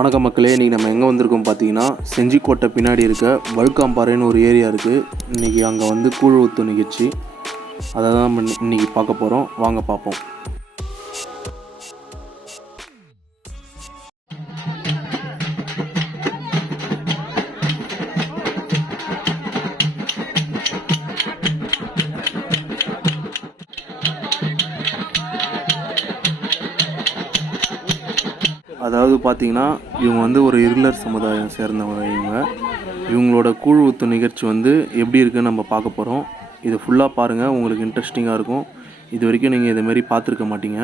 வணக்க மக்களே இன்றைக்கி நம்ம எங்கே வந்திருக்கோம் பார்த்தீங்கன்னா செஞ்சிக்கோட்டை பின்னாடி இருக்க வழுக்காம்பாறைன்னு ஒரு ஏரியா இருக்குது இன்றைக்கி அங்கே வந்து கூழ் ஊத்து நிகழ்ச்சி. அதை தான் நம்ம இன்றைக்கி பார்க்க போகிறோம் வாங்க பார்ப்போம். அதாவது பார்த்தீங்கன்னா இவங்க வந்து ஒரு இருளர் சமுதாயம் சேர்ந்தவங்க இவங்க. இவங்களோட கூழ் ஊத்து நிகழ்ச்சி வந்து எப்படி இருக்குன்னு நம்ம பார்க்க போகிறோம் இது ஃபுல்லாக பாருங்கள் உங்களுக்கு இன்ட்ரெஸ்டிங்காக இருக்கும். இது வரைக்கும் நீங்கள் இதுமாரி பார்த்துருக்க மாட்டீங்க.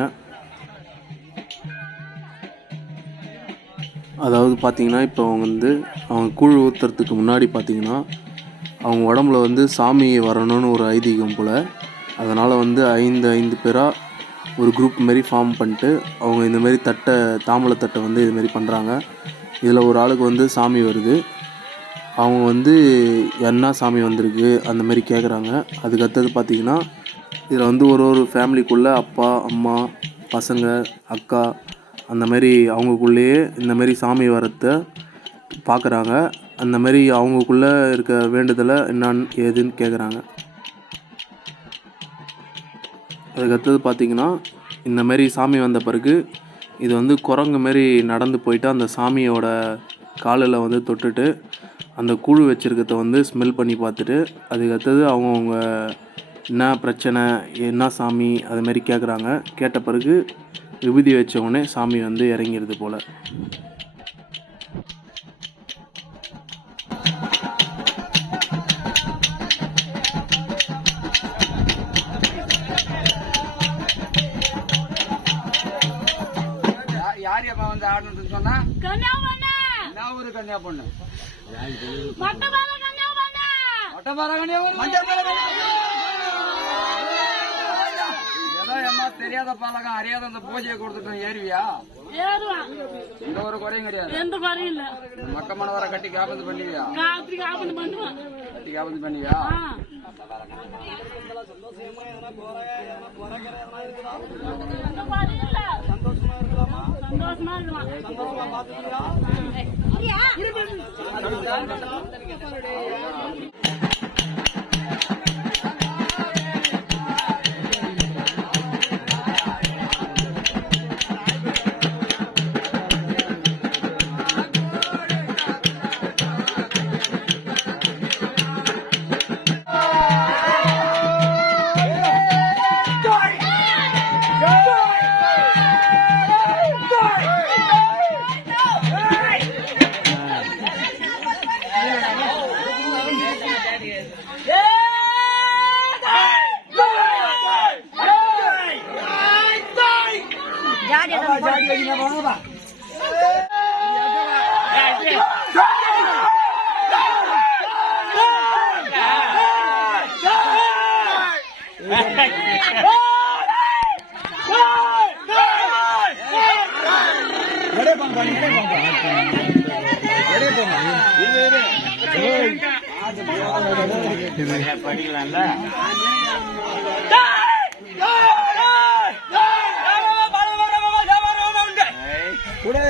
அதாவது பார்த்திங்கன்னா இப்போ அவங்க வந்து அவங்க கூழ் ஊற்றுறதுக்கு முன்னாடி பார்த்தீங்கன்னா அவங்க உடம்புல வந்து சாமி வரணும்னு ஒரு ஐதீகம் போல். அதனால் வந்து ஐந்து ஐந்து பேராக ஒரு குரூப் மாரி ஃபார்ம் பண்ணிட்டு அவங்க இந்தமாரி தட்டை தாம்பூலத்தட்டை வந்து இதுமாரி பண்ணுறாங்க இதில் ஒரு ஆளுக்கு வந்து சாமி வருது. அவங்க வந்து என்ன சாமி வந்திருக்கு? அந்த மாதிரி கேட்குறாங்க அதுக்கடுத்தது பார்த்திங்கன்னா பார்த்தீங்கன்னா இதில் வந்து ஒரு ஒரு ஃபேமிலிக்குள்ளே அப்பா அம்மா பசங்க அக்கா அந்த மாதிரி அவங்களுக்குள்ளேயே சாமி வரத்தை பார்க்குறாங்க அந்த மாதிரி அவங்களுக்குள்ளே இருக்க வேண்டுதலை என்னான்னு ஏதுன்னு கேட்குறாங்க அதுக்கடுத்தது பார்த்திங்கன்னா இந்த மாரி சாமி வந்த பிறகு இது வந்து குரங்கு மாரி நடந்து போயிட்டு அந்த சாமியோட காலில் வந்து தொட்டுட்டு அந்த கூழ் வச்சுருக்கிறத வந்து ஸ்மெல் பண்ணி பார்த்துட்டு அதுக்கடுத்தது அவங்கவுங்க என்ன பிரச்சனை என்ன சாமி அதுமாரி மாதிரி கேட்குறாங்க கேட்ட பிறகு விபூதி வச்ச உடனே சாமி வந்து இறங்கிடுது போல். ஏதோ அம்மா தெரியாத பழக்கம் அறியாத அந்த பூஜையை கொடுத்துட்டோம் ஏறுவியா? ஏறுவான். எந்த ஒரு குறையும் கிடையாது. எந்த குறையும் இல்ல. மக்க மனவரை கட்டி காப்பந்து பண்ணுவியா? பண்ணுவான். கட்டி காப்பந்து பண்ணுவியா? ஆ. எந்த குறையும் இல்ல. சந்தோஷமா இருக்கலாம் வாங்கப்பா படிக்கலாம்ல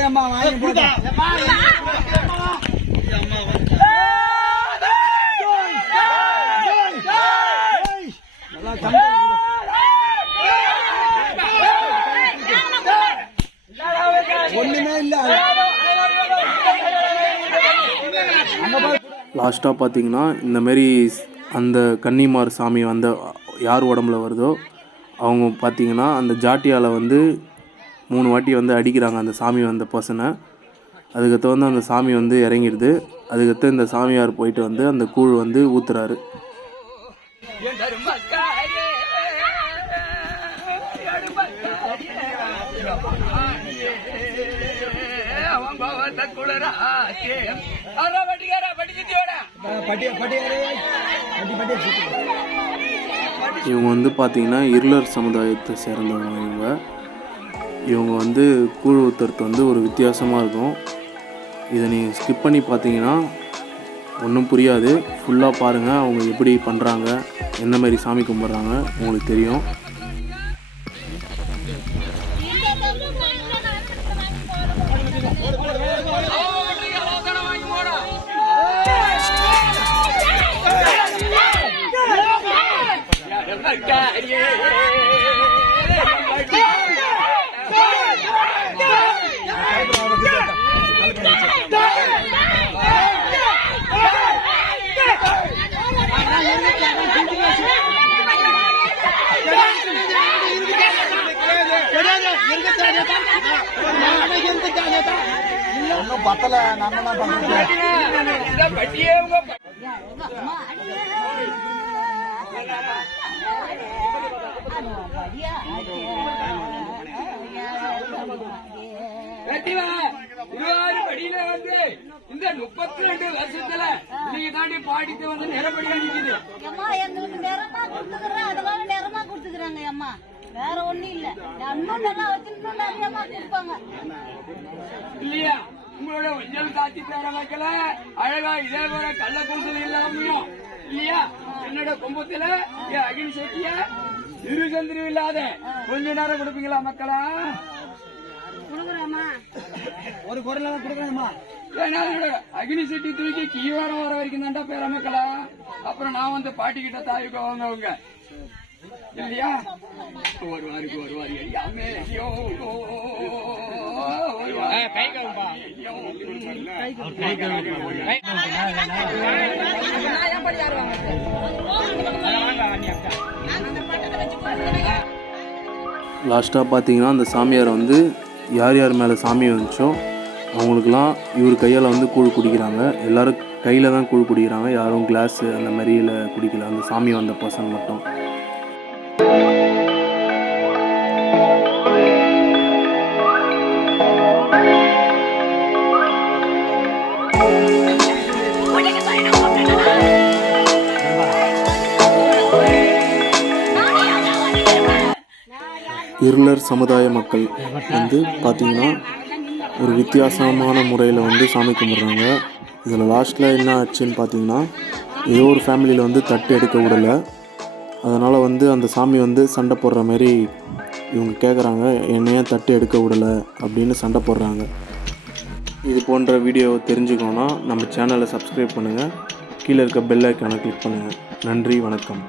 அம்மா வாங்கி போட்டா. ஒண்ணுமே இல்ல. லாஸ்ட்டாக பார்த்தீங்கன்னா இந்த மாதிரி அந்த கன்னிமார் சாமி வந்த யார் உடம்புல வருதோ அவங்க பார்த்தீங்கன்னா அந்த ஜாட்டியால் வந்து மூணு வாட்டி வந்து அடிக்கிறாங்க அந்த சாமி வந்த பர்சனை. அதுக்கடுத்து வந்து அந்த சாமி வந்து இறங்கிடுது. அதுக்கடுத்து இந்த சாமியார் போயிட்டு வந்து அந்த கூழ் வந்து ஊத்துறாரு. இவங்க வந்து பார்த்தீங்கன்னா இருளர் சமுதாயத்தை சேர்ந்தவங்க இவங்க. இவங்க வந்து கூழ் ஊத்துறது வந்து ஒரு வித்தியாசமாக இருக்கும். இதை நீங்கள் ஸ்கிப் பண்ணி பார்த்தீங்கன்னா ஒன்றும் புரியாது. ஃபுல்லாக பாருங்கள் அவங்க எப்படி பண்ணுறாங்க எந்த மாதிரி சாமி கும்பிட்றாங்க உங்களுக்கு தெரியும். பத்தல நம்ம தான் பண்ணுறோம் படியில வந்து இந்த முப்பத்தி ரெண்டு வருஷத்துல நீங்க தாண்டி பாடிட்டு வந்து நிறப்படியா நிக்குது அம்மா எங்களுக்கு நிறமா கொடுத்துக்கிறேன் அதெல்லாம் நிறமா கொடுத்துக்கிறாங்க அம்மா. வேற ஒண்ணும் இல்ல. இன்னும் நல்லா வச்சு இன்னும் நிறையமா கொடுப்பாங்க. இல்லையா? உங்களோட ஒஞ்சல் காட்சி பேர மக்கள அழகா இதே போல கள்ள கூந்தல் இல்லாமையும் இல்லையா? என்னோட கும்பத்துல அகில் செட்டிய இருசந்திரம் இல்லாத கொஞ்ச நேரம் கொடுப்பீங்களா மக்களா? ஒரு பொருளை தான் கொடுக்கணுமா அக்னி செட்டி தூக்கி கீவாரம் வர வரைக்கும் தாண்டா பேர மக்களா? அப்புறம் நான் வந்து பாட்டி கிட்ட தாய்க்கு வாங்க அவங்க இல்லையா? ஒரு வாருக்கு ஒரு வாரி ஐயாமே ஐயோ ஒரு வாரி லாஸ்ட்டாக பார்த்தீங்கன்னா அந்த சாமியார் வந்து யார் யார் மேலே சாமி வந்துச்சோ அவங்களுக்கெல்லாம் இவர் கையால் வந்து கூழ் குடிக்கிறாங்க. எல்லோரும் கையில் தான் கூழ் குடிக்கிறாங்க. யாரும் கிளாஸு அந்த மாதிரியில் குடிக்கல. அந்த சாமி வந்த பர்சன் மட்டும். இருளர் சமுதாய மக்கள் வந்து பார்த்திங்கன்னா ஒரு வித்தியாசமான முறையில் வந்து சாமி கும்பிட்றாங்க. இதில் லாஸ்ட்டில் என்ன ஆச்சுன்னு பார்த்தீங்கன்னா ஏதோ ஒரு ஃபேமிலியில் வந்து தட்டு எடுக்க விடலை. அதனால் வந்து அந்த சாமி வந்து சண்டை போடுற மாதிரி இவங்க கேட்குறாங்க என்னையே தட்டு எடுக்க விடலை அப்படின்னு சண்டை போடுறாங்க. இது போன்ற வீடியோ தெரிஞ்சுக்கோன்னா நம்ம சேனலை சப்ஸ்கிரைப் பண்ணுங்கள் கீழே இருக்க பெல் ஐக்கானை கிளிக் பண்ணுங்கள் நன்றி வணக்கம்.